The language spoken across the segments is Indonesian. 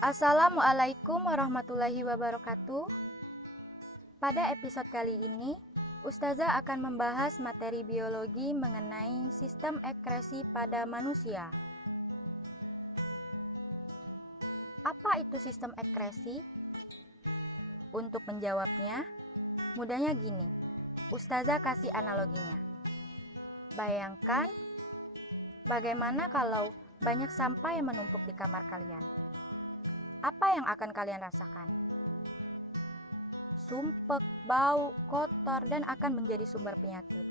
Assalamualaikum warahmatullahi wabarakatuh. Pada episode kali ini, Ustazah akan membahas materi biologi mengenai sistem ekskresi pada manusia. Apa itu sistem ekskresi? Untuk menjawabnya, mudahnya gini. Ustazah kasih analoginya. Bayangkan bagaimana kalau banyak sampah yang menumpuk di kamar kalian. Apa yang akan kalian rasakan? Sumpek, bau, kotor, dan akan menjadi sumber penyakit.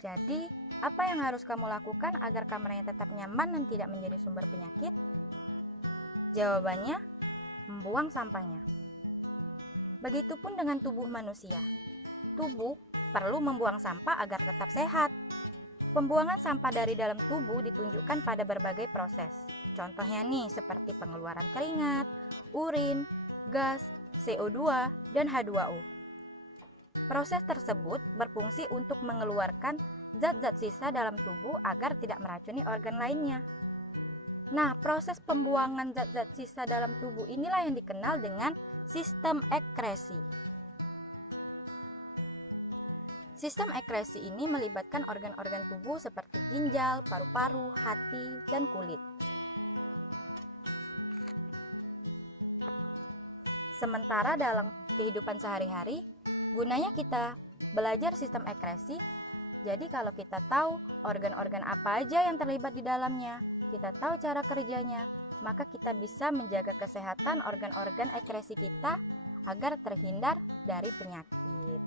Jadi, apa yang harus kamu lakukan agar kamarnya tetap nyaman dan tidak menjadi sumber penyakit? Jawabannya, membuang sampahnya. Begitupun dengan tubuh manusia. Tubuh perlu membuang sampah agar tetap sehat. Pembuangan sampah dari dalam tubuh ditunjukkan pada berbagai proses. Contohnya nih, seperti pengeluaran keringat, urin, gas, CO2, dan H2O. Proses tersebut berfungsi untuk mengeluarkan zat-zat sisa dalam tubuh agar tidak meracuni organ lainnya. Nah, proses pembuangan zat-zat sisa dalam tubuh inilah yang dikenal dengan sistem ekskresi. Sistem ekskresi ini melibatkan organ-organ tubuh seperti ginjal, paru-paru, hati, dan kulit. Sementara dalam kehidupan sehari-hari, gunanya kita belajar sistem ekskresi. Jadi kalau kita tahu organ-organ apa aja yang terlibat di dalamnya, kita tahu cara kerjanya, maka kita bisa menjaga kesehatan organ-organ ekskresi kita agar terhindar dari penyakit.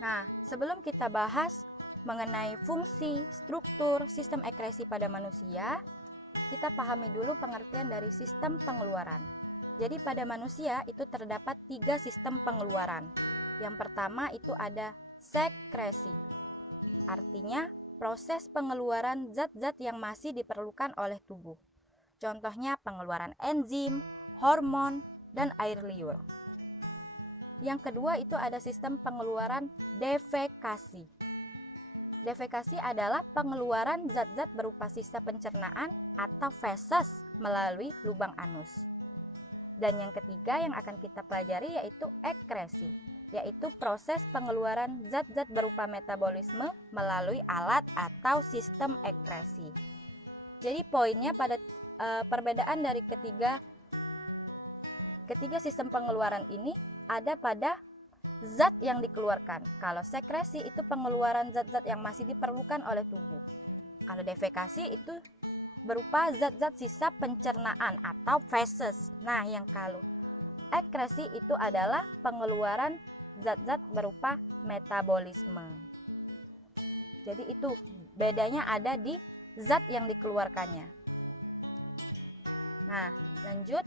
Nah, sebelum kita bahas mengenai fungsi, struktur, sistem ekskresi pada manusia, kita pahami dulu pengertian dari sistem pengeluaran. Jadi pada manusia itu terdapat 3 sistem pengeluaran. Yang pertama itu ada sekresi. Artinya proses pengeluaran zat-zat yang masih diperlukan oleh tubuh. Contohnya pengeluaran enzim, hormon, dan air liur. Yang kedua itu ada sistem pengeluaran defekasi. Defekasi adalah pengeluaran zat-zat berupa sisa pencernaan atau feses melalui lubang anus. Dan yang ketiga yang akan kita pelajari yaitu ekskresi, yaitu proses pengeluaran zat-zat berupa metabolisme melalui alat atau sistem ekskresi. Jadi poinnya pada perbedaan dari ketiga sistem pengeluaran ini ada pada zat yang dikeluarkan. Kalau sekresi itu pengeluaran zat-zat yang masih diperlukan oleh tubuh. Kalau defekasi itu berupa zat-zat sisa pencernaan atau feses. Nah, yang kalau ekskresi itu adalah pengeluaran zat-zat berupa metabolisme. Jadi itu bedanya ada di zat yang dikeluarkannya. Nah, lanjut.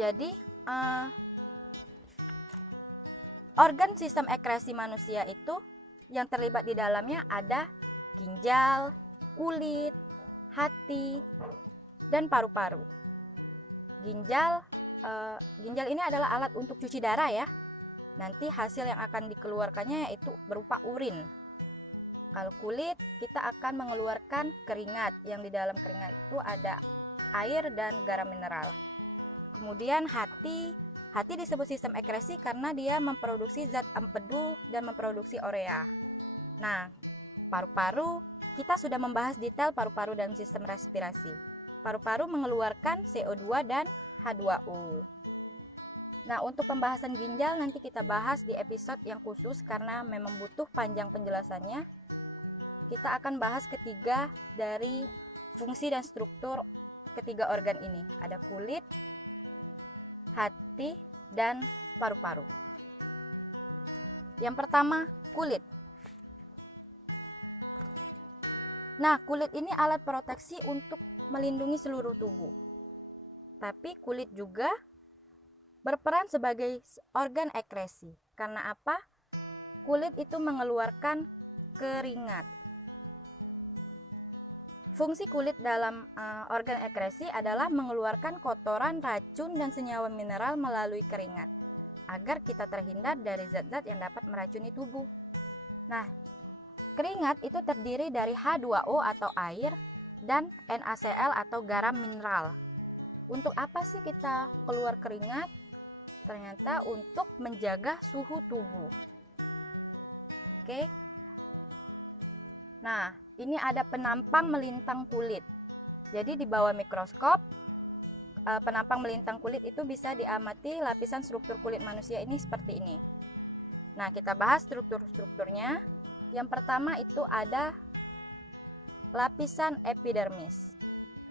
Jadi organ sistem ekskresi manusia itu yang terlibat di dalamnya ada ginjal, kulit, hati, dan paru-paru. Ginjal ini adalah alat untuk cuci darah ya. Nanti hasil yang akan dikeluarkannya yaitu berupa urin. Kalau kulit, kita akan mengeluarkan keringat. Yang di dalam keringat itu ada air dan garam mineral. Kemudian hati disebut sistem ekskresi karena dia memproduksi zat empedu dan memproduksi urea. Nah, paru-paru, kita sudah membahas detail paru-paru dan sistem respirasi. Paru-paru mengeluarkan CO2 dan H2O. Nah, untuk pembahasan ginjal nanti kita bahas di episode yang khusus karena memang butuh panjang penjelasannya. Kita akan bahas ketiga dari fungsi dan struktur ketiga organ ini. Ada kulit, hati, dan paru-paru. Yang pertama, kulit. Nah, kulit ini alat proteksi untuk melindungi seluruh tubuh. Tapi kulit juga berperan sebagai organ ekskresi. Karena apa? Kulit itu mengeluarkan keringat. Fungsi kulit dalam organ ekskresi adalah mengeluarkan kotoran, racun, dan senyawa mineral melalui keringat agar kita terhindar dari zat-zat yang dapat meracuni tubuh. Nah, Keringat itu terdiri dari H2O atau air dan NaCl atau garam mineral. Untuk apa sih kita keluar keringat? Ternyata untuk menjaga suhu tubuh. Oke. Nah, ini ada penampang melintang kulit. Jadi di bawah mikroskop, penampang melintang kulit itu bisa diamati lapisan struktur kulit manusia ini seperti ini. Nah, kita bahas struktur-strukturnya. Yang pertama itu ada lapisan epidermis.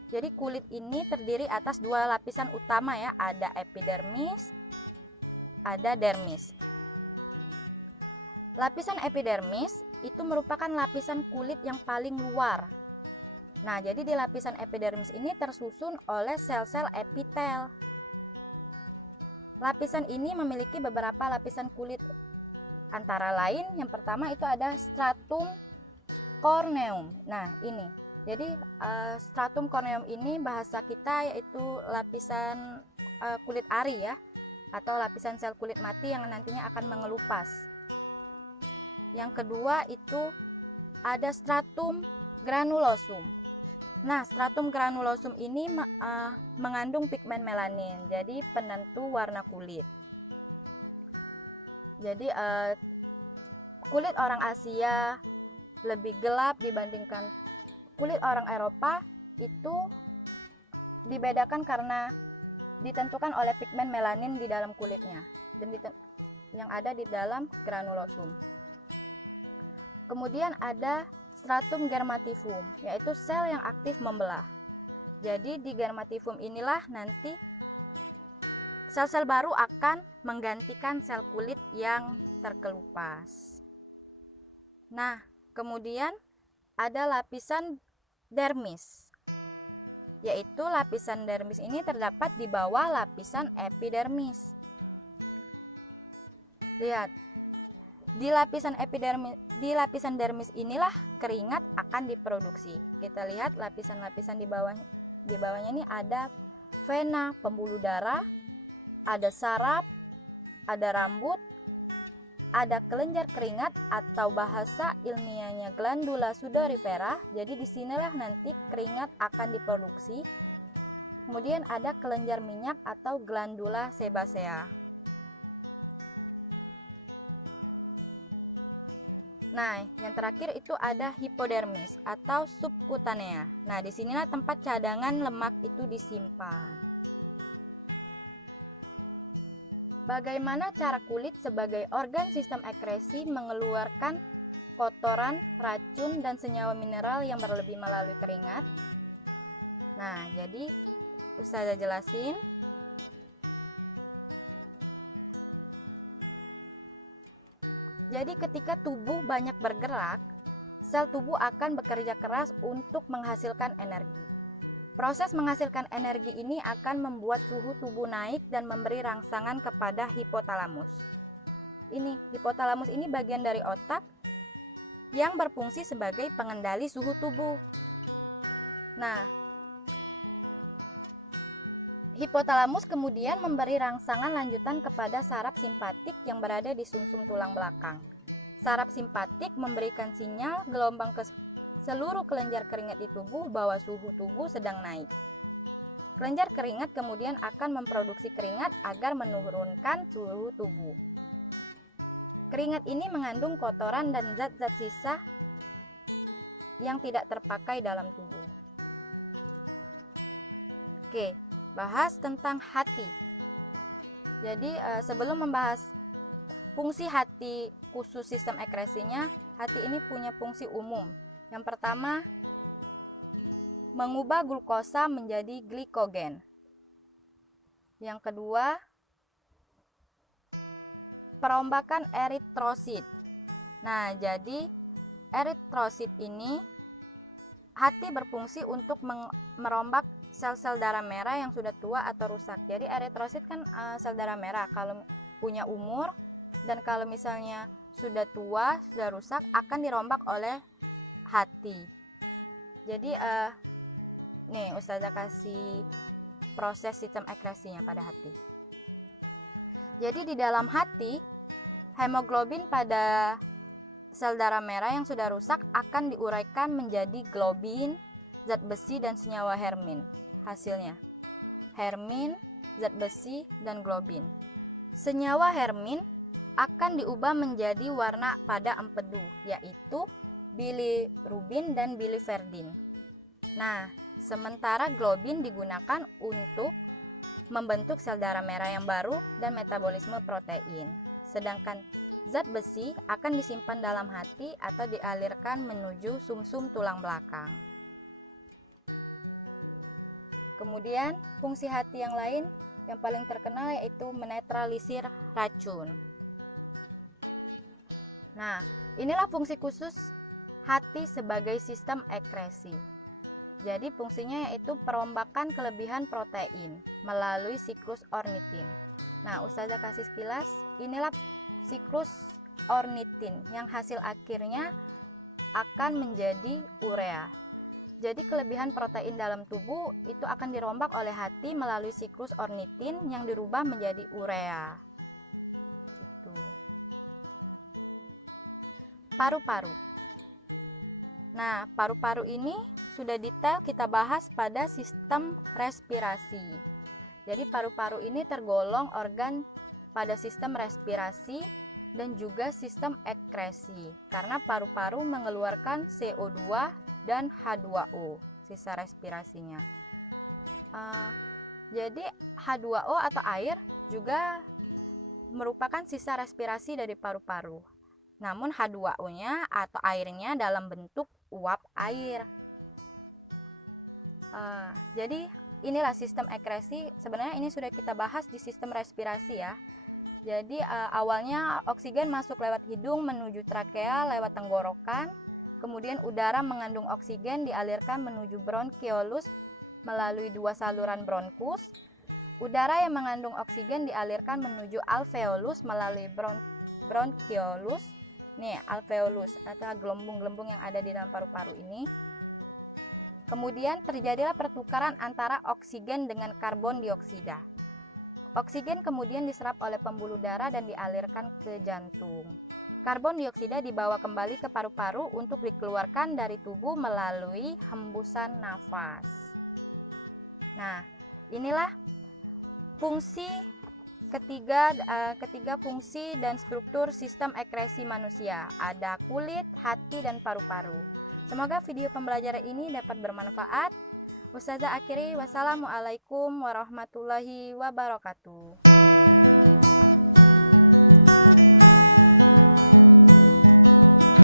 Jadi kulit ini terdiri atas dua lapisan utama ya, ada epidermis, ada dermis. Lapisan epidermis itu merupakan lapisan kulit yang paling luar. Nah, jadi di lapisan epidermis ini tersusun oleh sel-sel epitel. Lapisan ini memiliki beberapa lapisan kulit. Antara lain, yang pertama itu ada stratum corneum. Nah, ini. Jadi, stratum corneum ini bahasa kita yaitu lapisan kulit ari ya, atau lapisan sel kulit mati yang nantinya akan mengelupas. Yang kedua itu ada stratum granulosum. Nah, stratum granulosum ini mengandung pigmen melanin, jadi penentu warna kulit. Jadi kulit orang Asia lebih gelap dibandingkan kulit orang Eropa, itu dibedakan karena ditentukan oleh pigmen melanin di dalam kulitnya dan yang ada di dalam granulosum. Kemudian ada stratum germatifum, yaitu sel yang aktif membelah. Jadi di germatifum inilah nanti sel-sel baru akan menggantikan sel kulit yang terkelupas. Nah, kemudian ada lapisan dermis, yaitu lapisan dermis ini terdapat di bawah lapisan epidermis. Lihat, di lapisan dermis inilah keringat akan diproduksi. Kita lihat lapisan-lapisan di bawahnya ini ada vena, pembuluh darah, ada saraf, ada rambut, ada kelenjar keringat atau bahasa ilmiahnya glandula sudorifera. Jadi disinilah nanti keringat akan diproduksi. Kemudian ada kelenjar minyak atau glandula sebacea. Nah, yang terakhir itu ada hipodermis atau subkutanea. Nah, disinilah tempat cadangan lemak itu disimpan. Bagaimana cara kulit sebagai organ sistem ekskresi mengeluarkan kotoran, racun, dan senyawa mineral yang berlebih melalui keringat? Nah, jadi Ustazah jelasin. Jadi ketika tubuh banyak bergerak, sel tubuh akan bekerja keras untuk menghasilkan energi. Proses menghasilkan energi ini akan membuat suhu tubuh naik dan memberi rangsangan kepada hipotalamus. Hipotalamus ini bagian dari otak yang berfungsi sebagai pengendali suhu tubuh. Nah, hipotalamus kemudian memberi rangsangan lanjutan kepada saraf simpatik yang berada di sumsum tulang belakang. Saraf simpatik memberikan sinyal gelombang ke seluruh kelenjar keringat di tubuh bahwa suhu tubuh sedang naik. Kelenjar keringat kemudian akan memproduksi keringat agar menurunkan suhu tubuh. Keringat ini mengandung kotoran dan zat-zat sisa yang tidak terpakai dalam tubuh. Oke, bahas tentang hati. Jadi sebelum membahas fungsi hati khusus sistem ekskresinya, hati ini punya fungsi umum. Yang pertama, mengubah glukosa menjadi glikogen. Yang kedua, perombakan eritrosit. Nah, jadi eritrosit ini hati berfungsi untuk merombak sel-sel darah merah yang sudah tua atau rusak. Jadi eritrosit kan sel darah merah kalau punya umur, dan kalau misalnya sudah tua, sudah rusak, akan dirombak oleh hati. Jadi nih Ustazah kasih proses sistem ekskresinya pada hati. Jadi di dalam hati, hemoglobin pada sel darah merah yang sudah rusak akan diuraikan menjadi globin, zat besi, dan senyawa hermin. Hasilnya, hermin, zat besi, dan globin. Senyawa hermin akan diubah menjadi warna pada empedu, yaitu bilirubin dan biliverdin. Nah, sementara globin digunakan untuk membentuk sel darah merah yang baru dan metabolisme protein. Sedangkan zat besi akan disimpan dalam hati atau dialirkan menuju sumsum tulang belakang. Kemudian, fungsi hati yang lain yang paling terkenal yaitu menetralisir racun. Nah, inilah fungsi khusus hati sebagai sistem ekskresi. Jadi fungsinya yaitu perombakan kelebihan protein melalui siklus ornitin. Nah, Ustazah kasih sekilas, inilah siklus ornitin yang hasil akhirnya akan menjadi urea. Jadi kelebihan protein dalam tubuh itu akan dirombak oleh hati melalui siklus ornitin yang dirubah menjadi urea. Itu. Paru-paru. Nah, paru-paru ini sudah detail kita bahas pada sistem respirasi. Jadi paru-paru ini tergolong organ pada sistem respirasi dan juga sistem ekskresi karena paru-paru mengeluarkan CO2 dan H2O sisa respirasinya. Jadi H2O atau air juga merupakan sisa respirasi dari paru-paru. Namun H2O-nya atau airnya dalam bentuk uap air. Jadi inilah sistem ekskresi. Sebenarnya ini sudah kita bahas di sistem respirasi ya. Jadi awalnya oksigen masuk lewat hidung menuju trakea lewat tenggorokan. Kemudian udara mengandung oksigen dialirkan menuju bronkiolus melalui dua saluran bronkus. Udara yang mengandung oksigen dialirkan menuju alveolus melalui bronkiolus. Nih, alveolus atau gelembung-gelembung yang ada di dalam paru-paru ini. Kemudian terjadilah pertukaran antara oksigen dengan karbon dioksida. Oksigen kemudian diserap oleh pembuluh darah dan dialirkan ke jantung. Karbon dioksida dibawa kembali ke paru-paru untuk dikeluarkan dari tubuh melalui hembusan nafas. Nah, inilah fungsi ketiga fungsi dan struktur sistem ekskresi manusia. Ada kulit, hati, dan paru-paru. Semoga video pembelajaran ini dapat bermanfaat. Ustazah akhiri, wassalamualaikum warahmatullahi wabarakatuh.